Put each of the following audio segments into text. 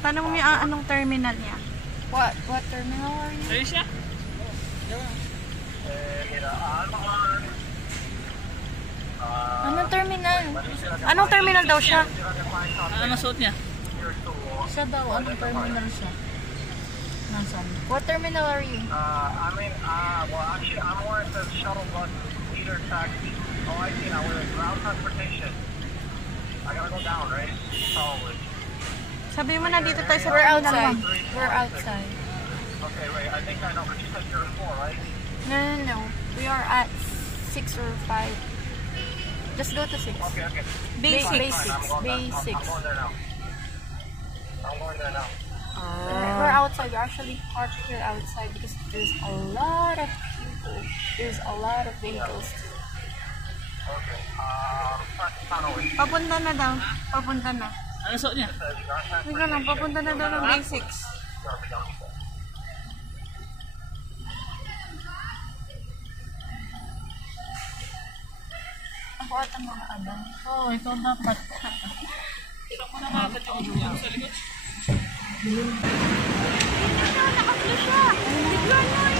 Paano mo anong terminal niya? What terminal are you? Ayun siya. Anong terminal? Anong terminal daw siya? Ano suot niya? Siya daw, anong terminal siya? Nasaan? What terminal are you? I mean, well, actually, I'm more at the shuttle bus leader taxi. Oh, I see now. We're in ground transportation. I gotta go down, right? Probably. Sabi mo na dito tayo sa terminal 1. We're outside. Okay, wait. I think I know, but you said you're in 4, right? No. We are at 6 or 5. Just go to 6. Okay. Basics. I'm going there now. We're outside. We're actually parked here outside because there's a lot of people. There's a lot of vehicles. Okay. Papunta na daw. Papunta na. Ano suot niya? Hindi ko lang. Papunta na daw ng basics. Ako at ang mga abang. Oo, ikaw dapat. Ito mo naman agad yung sa likod. Nakaplo siya. Bigyan mo yun.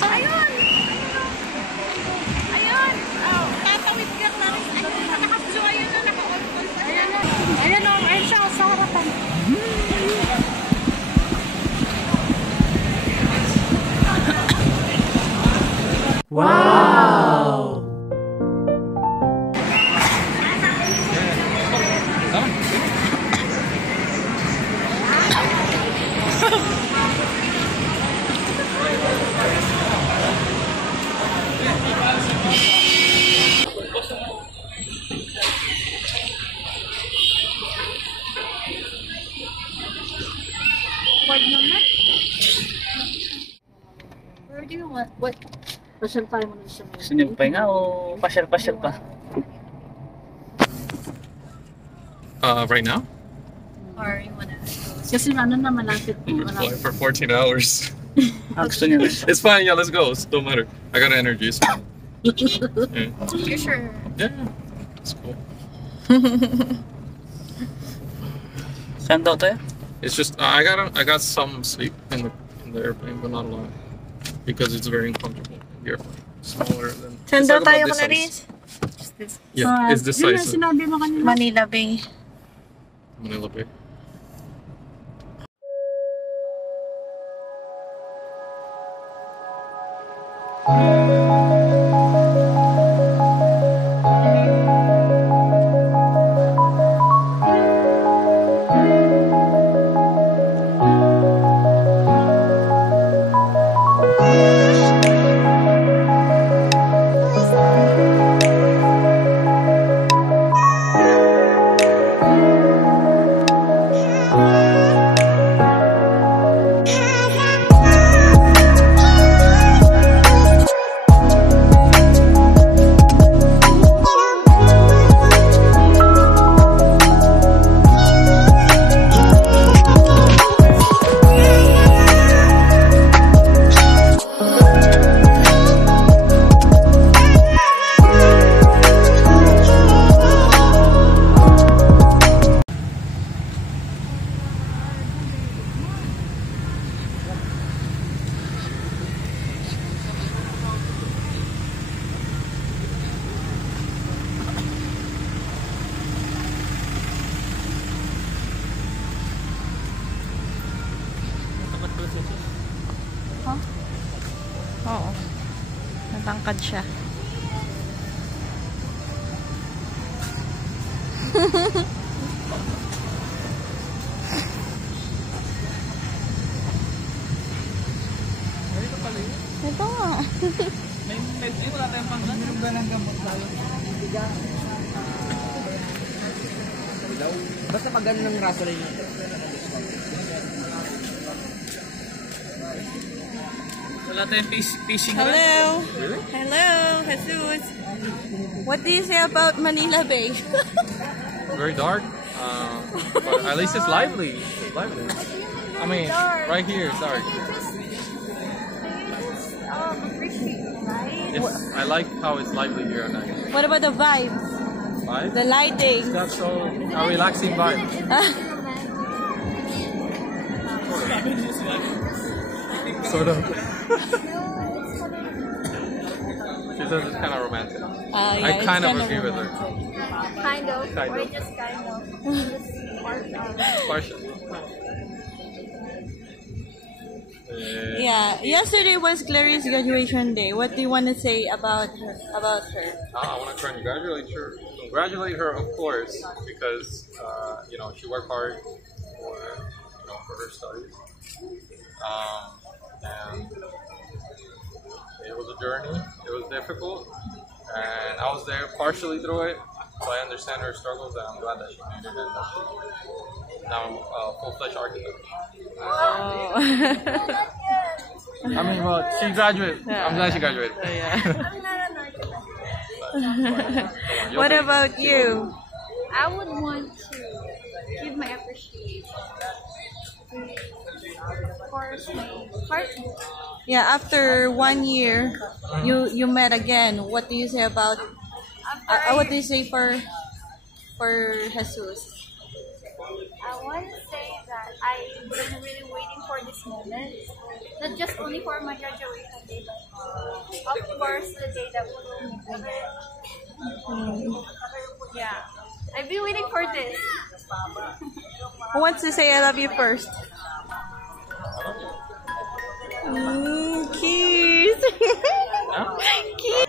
Ayun! Ayun! Tatawid ka na rin. Nakaplo. Ayun na. Ayun o. Ayun siya sa harapan. Wow! Where do you want? What? Pasyal tayo muna siya. Gusto niyo pahinga o pasyal-pasyal pa? Right now? Or you wanna go? Kasi ano na malapit. We're flying for 14 hours. Gusto niyo na. It's fine, yeah, let's go. It don't matter. I got energy, it's fine. Yeah. You sure? Yeah, it's cool. Saan daw tayo? It's just I got some sleep in the airplane, but not a lot because it's very uncomfortable. The airplane smaller than. Saan it's daw like tayo, about this Clarice? size. Yeah, it's this Yun size. na sinabi mo kanina. Manila Bay. Manila Bay. Oo. Natangkad siya. Ito nga. Wala tayong panggan. Basta pag ganun ng raso rin yun. Wala tayong fishing. Hello. Hello, Jesus. What do you say about Manila Bay? Very dark, but at least it's lively. It's lively. I mean, right here it's dark. It's, I like how it's lively here at night. What about the vibes? Vibe? The lighting? That's so a relaxing vibe. Sort of. She says it's kind of romantic. Yeah, I it's kind of kinda agree with her. romantic. Kind of. Kind Or of. just kind of. Just part of. Partially. Yeah, yesterday was Clarice's graduation day. What do you want to say about her? I want to congratulate her, of course, because you know, she worked hard for her studies, and it was a journey. It was difficult, and I was there partially through it, so I understand her struggles, and I'm glad that she made it and that she's now a full-fledged architect. Oh. I mean, well, she graduated. I'm glad she graduated. What about you? I would want to give my appreciation to, of course, my partner. Yeah, after 1 year, you met again. What do you say about? What do you say for Jesus? I want to say that I've been really waiting for this moment, not just only for my graduation day, but of course the day that we will meet again. Yeah, I've been waiting for this. Who wants to say I love you first? Kiss. Kiss.